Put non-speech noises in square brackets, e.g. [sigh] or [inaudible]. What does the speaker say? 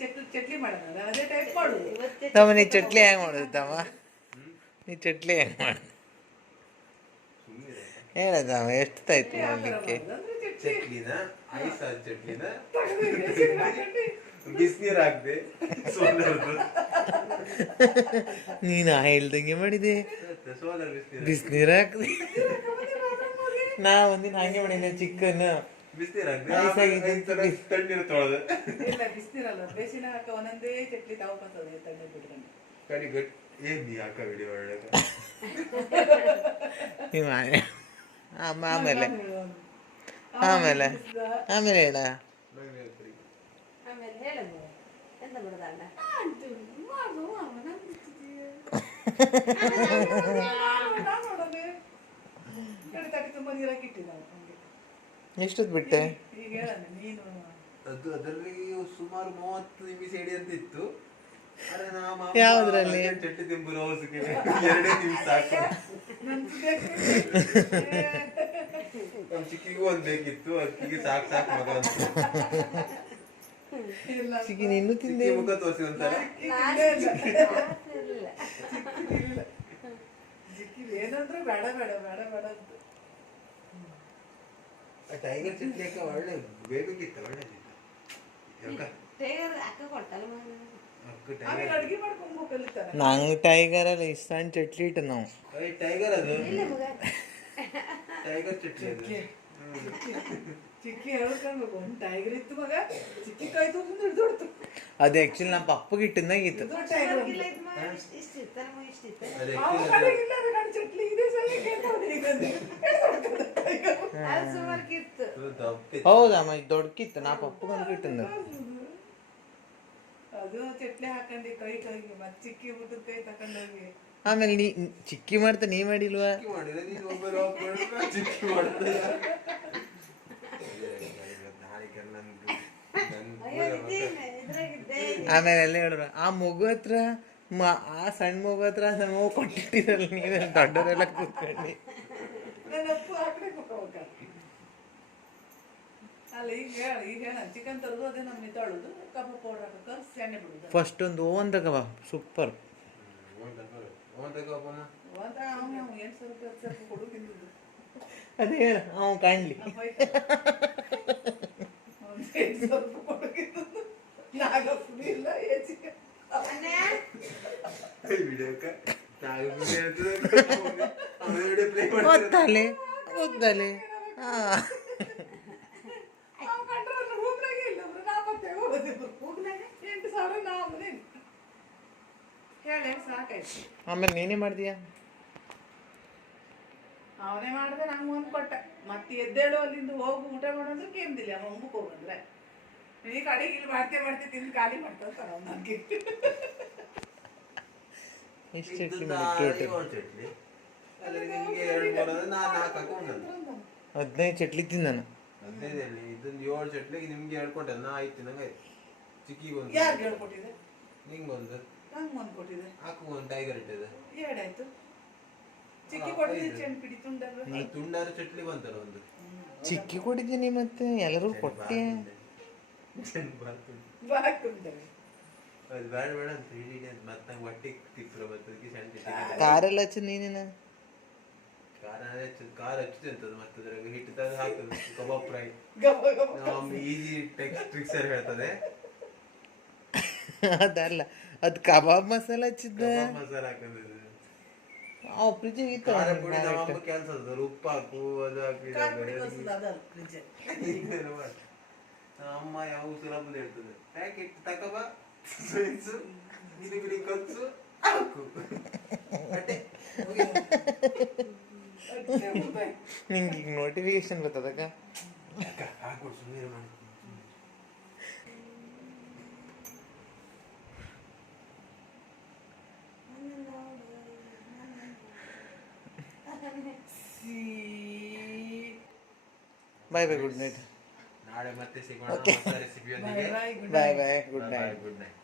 ಚಟ್ಲಿ ಚಟ್ಲಿ ಮಾಡೋದು ಅದೇ ಟೈಪ್ ಮಾಡು ಇವತ್ತೇ ತಮ್ಮ ನೀ ಚಟ್ಲಿ ಹೆಂಗೆ ಮಾಡೋದು ತಮ್ಮ? ನೀ ಚಟ್ಲಿ ಹೆಂಗೆ ಮಾಡೋದು ಹೇಳದಮ್ಮ ಎಷ್ಟು ತಾಯ್ತು ಮಾಡಲಿಕ್ಕೆ ಚಟ್ಲಿನ ಐಸ್ ಆದ ಚಟ್ಲಿನ ಹಾಕೊಂಡು ಬಿಸಿನೀರ್ ಹಾಕ್ದೆ. ಸೋಲರ್ದು ನೀನು ಹೇಳ್ದಂಗೆ ಮಾಡಿದೆ. ಬಿಸಿನೀರು ಹಾಕ್ದೆ. ನಾ ಒಂದಿನ ಹಂಗೆ ಮಾಡಿದ್ದೆ ಚಿಕನ್ ಬಿಸಿನೀರ್ ಹಾಕ್ದೆ Ice ಆಗಿದ್ದು ಆಮೇಲೆ ತಣ್ಣೀರು ತೊಳೆದೆ ಇಲ್ಲ ಬಿಸ್ತಿರಲ್ಲ ಬೇಸಿನ ಹಾಕ ಒಂದೊಂದೇ ಚಟ್ಲಿ ತಗೋಬರ್ತದೆ ತಣ್ಣೆ ಬಿಟ್ಕೊಂಡು ಕಡಿ ಗಟ್ ಏನ್ ನೀ ಹಾಕ ವಿಡಿಯೋ ಒಳಗ ನೀವು ಆಮೇಲೆ ಆಮೇಲೆ ಆಮೇಲೆ ಹೇಳ ಆಮೇಲೆ ಹೇಳಮ್ಮ ಎಂತ ಮಾಡೋದು ಅಣ್ಣ ತಟ್ಟಿ ತುಂಬ ನೀರಾಕಿ ಇಟ್ಟಿದ್ದ ಅವ್ನಿಗೆ. ಎಷ್ಟೊತ್ತು ಬಿಟ್ಟೆ? ಅದು ಅದರಲ್ಲಿ ಸುಮಾರು ಮೂವತ್ತು ನಿಮಿಷ ಹಿಡಿ ಅಂತ ಇತ್ತು ಯಾವ್ದ್ರಲ್ಲಿ? ಚಟ್ಲಿ ತಿಂಬು ರೋಸ್ ಎರಡೇ ನಿಮಿಷ ಸಾಕು. ನನ್ [laughs] ನಮ್ ಚಿಕ್ಕಿಗೂ ಒಂದ್ ಬೇಕಿತ್ತು ಅಕ್ಕಿಗೆ ಸಾಕ್ ಸಾಕ್ ಮಗ ಅಂತ. ಇಲ್ಲ. ಚಿಕನ್ ಇನ್ನೂ ತಿಂದೆ ಚಿಕ್ಕಿ ಮುಖ ತೋರಿಸಿ ಜಿಕ್ಕಿದ್ ಏನಂದ್ರೆ ಬೇಡ ಬೇಡ ಬೇಡ ಬೇಡ ಅಂತ ಟೈಗರ್ ಚಟ್ನಿ ಹಾಕ ಒಳ್ಳೆ ಬೇಬೇಕಿತ್ತ ಒಳ್ಳೆ ಯಾಕ ಟೈಗರ್ ಅಕ್ಕ ಕೊಟ್ಟಲ್ಲ ಮಗ ಅಕ್ಕ ಟೈಗರ್ ಅಡ್ಗೆ ಮಾಡ್ಕೊಂಡು ಒಳ್ಳೆ ನಂಗೆ ಟೈಗರ್ ಅಲ್ಲ ಇಷ್ಟ ಸಣ್ಣ ಚಟ್ಲಿ ಇಟ್ಟು ನಾವು. ಟೈಗರ್ ಅದು? ಇಲ್ಲ ಮಗ. ಟೈಗರ್ ಚಟ್ಲಿ ಅದು. ಆಕ್ಚುಲಿ ನಮ್ಮ ಪಪ್ಪಗೆ ಇಟ್ಟಿದ್ದಾಗಿತ್ತು ಹೌದಮ್ಮ ಇದು ದೊಡ್ಡಕಿತ್ತು ನಾ ಪಪ್ಪು ಬಂದ್ಬಿಟ್ಟು ಅದು ಚಟ್ಲಿ ಹಾಕೊಂಡು ಕೈ ಕೈಗೆ ಮತ್ತೆ ಚಿಕ್ಕಿ ಊಟದ ಕೈ ತಕೊಂಡೋಗಿ. ಆಮೇಲೆ ನೀ ಚಿಕ್ಕಿ ಮಾಡ್ತಾ ನೀ ಮಾಡಿಲ್ವಾ? ಆಮೇಲೆ ಎಲ್ಲ ಹೇಳಿದ್ರು ಆ ಮಗು ಹತ್ರ ಮ- ಆ ಸಣ್ಣ ಮಗು ಹತ್ರ ಸಣ್ಣ ಮಗು ಕೊಟ್ಟಿಟ್ಟಿರಲ್ಲ ನೀವೇ ದೊಡ್ಡವರೆಲ್ಲ ಕೂತ್ಕೊಂಡು ಅಲ್ಲ ಈಗ ಹೇಳ ಈಗ ಹೇಳ ಚಿಕನ್ ತರೋದು ಅದೇ ಕಬಾಬ್ ಪೌಡರ್ ಹಾಕಕ್ಕೆ ಸೆಣ್ಣೆ ಬಿಡುದು. ಫಸ್ಟ್ ಒಂದು ಓನ್ ತಗವ ಸೂಪರ್ ಅದೇ ಹೇಳ ಅವ ಕಾಣ್ಲಿ ಅವ್ನು ಎಂಟು ಸಾವಿರ ರೂಪಾಯಿ ಕೊಡು ತಿಂದಿದ್ದು ನಾಗ ಪುಡಿ ಇಲ್ಲ ಏ ಚಿಕನ್ ವಿಡಿಯೋಕ ನಾವು ವಿಡಿಯೋ ಆಮೇಲೆ ವಿಡಿಯೋ ಪ್ಲೇ ಮಾಡ್ತಾರೆ ಗೊತ್ತಲೆ ಗೊತ್ತಲೆ ಹಾ ಅವ್ನು ಕಂಡ್ರೆ ರೂಮ್ನಾಗೆ ಇಲ್ಲ ಒಬ್ರು ನಾ ಮತ್ತೆ ಹೋಗೋದಿದ್ರು ರೂಮ್ನಾಗೆ ಎಂಟು ಸಾವಿರ ನಾ ಹೇಳಿ ಸಾಕಾಯ್ತು. ಆಮೇಲೆ ನೀನೇ ಮಾಡಿದೀಯ ಅವನೇ ಮಾಡಿದೆ ನಂಗೆ ಒಂದು ಕೊಟ್ಟ. ಮತ್ತೆ ಎದ್ದೇಳು ಅಲ್ಲಿಂದ ಹೋಗು ಊಟ ಮಾಡೋದ್ರೆ ಕೇಂದಿಲ್ಲ ಅವ ಹೋಗಂದ್ರೆ ನೀ ಕಡೆಗೆ ಇಲ್ಲಿ ಮಾಡ್ತೇ ಮಾಡ್ತೇ ತಿಂದು ಖಾಲಿ ಮಾಡ್ತಾರೆ ನನಗೆ ಎಷ್ಟು ಚಟ್ನಿ ಏಳು ನಿಮ್ಗೆ ಎರಡು ಮೂರು ಅಂದ್ರೆ ನಾನು ನಾಲ್ಕು ಹದಿನೈದು ಚಟ್ಲಿ ತಿಂದನು ಹದಿನೈದಲ್ಲಿ ಇದೊಂದು ಏಳು ಚಟ್ಲಿ ನಿಮ್ಗೆ ಹೇಳ್ಕೊಟ್ಟೆ ನಾ ಆಯ್ತು ನಂಗೆ ಆಯ್ತು. ಚಿಕ್ಕಿಗೊಂದು ಯಾರಿಗೆ ಹೇಳ್ಕೊಟ್ಟಿದೆ ನಿಂಗೊಂದು ನಂಗೆ ಒಂದು. ಕೊಟ್ಟಿದೆ ಹಾಕು ಒಂದು ಟೈಗರ್ ಇಟ್ಟಿದೆ. ಎರಡಾಯ್ತು ಚಿಕ್ಕಿ ಕೊಟ್ಟಿದೆ ತುಂಡಾರು ಚಟ್ಲಿ ಒಂದು. ಚಿಕ್ಕಿ ಕೊಟ್ಟಿದ್ದೀನಿ ಮತ್ತೆ ಎಲ್ಲರೂ ಕೊಟ್ಟೆ. ಬಾಕ್ ಬೇಡ ಬೇಡ ಅಂತ ಅಂತ ಮತ್ತೆ ನಂಗೆ ಹೊಟ್ಟೆ ತಿಪ್ಪರ ಬರ್ತದಕ್ಕೆ ಸಣ್ಣ ಕಾರೆಲ್ಲ ಹಚ್ಚ ನೀನೇನ? ಅಂತದ್ದು ಮತ್ತೆ ಅದ್ರಾಗ ಹಿಟ್ಟು ತಂದು ಹಾಕದು ಕಬಾಬ್ ಫ್ರೈ. [laughs] ಈಜಿ ಟೆಕ್ಸ್ ಟ್ರಿಕ್ಸರ್ ಹೇಳ್ತದೆ. [laughs] ಅದಲ್ಲ ಅದು ಕಬಾಬ್ ಮಸಾಲ ಹಚ್ಚಿದ್ದ? ಮಸಾಲ ಹಾಕೋದು ಆ ಫ್ರಿಜ್ ಇತ್ತು ಖಾರ ಪುಡಿ ನಮ್ಮ ಅಮ್ಮ ಕೆಲಸ ಅದ ಉಪ್ಪು ಹಾಕು ಹಾಕು [laughs] ಅಮ್ಮ ಯಾವ ಸುಲಭದ ಹೇಳ್ತದೆ. ಪ್ಯಾಕೆಟ್ ತಕಬ? ಸೋಯಿಸು ಗಿಲಿ ಗಿಲಿ ಕಲ್ಸು ಹಾಕು ಅಟ್ಟೆ ಮುಗೀತು. ನಿಂಗೆ ಈಗ ನೋಟಿಫಿಕೇಶನ್ ಬರ್ತದಕ್ಕ ಅಕ್ಕ, ಹಾಕ್ಬಿಡು ಸುಮ್ಮನೆ ಮಾಡಿ ಬಾಯ್ ಬಾಯ್ ಗುಡ್ ನೈಟ್ ನಾಳೆ ಮತ್ತೆ ಸಿಗೋಣ ಹೊಸ ರೆಸಿಪಿಯೊಂದಿಗೆ bye bye good night good night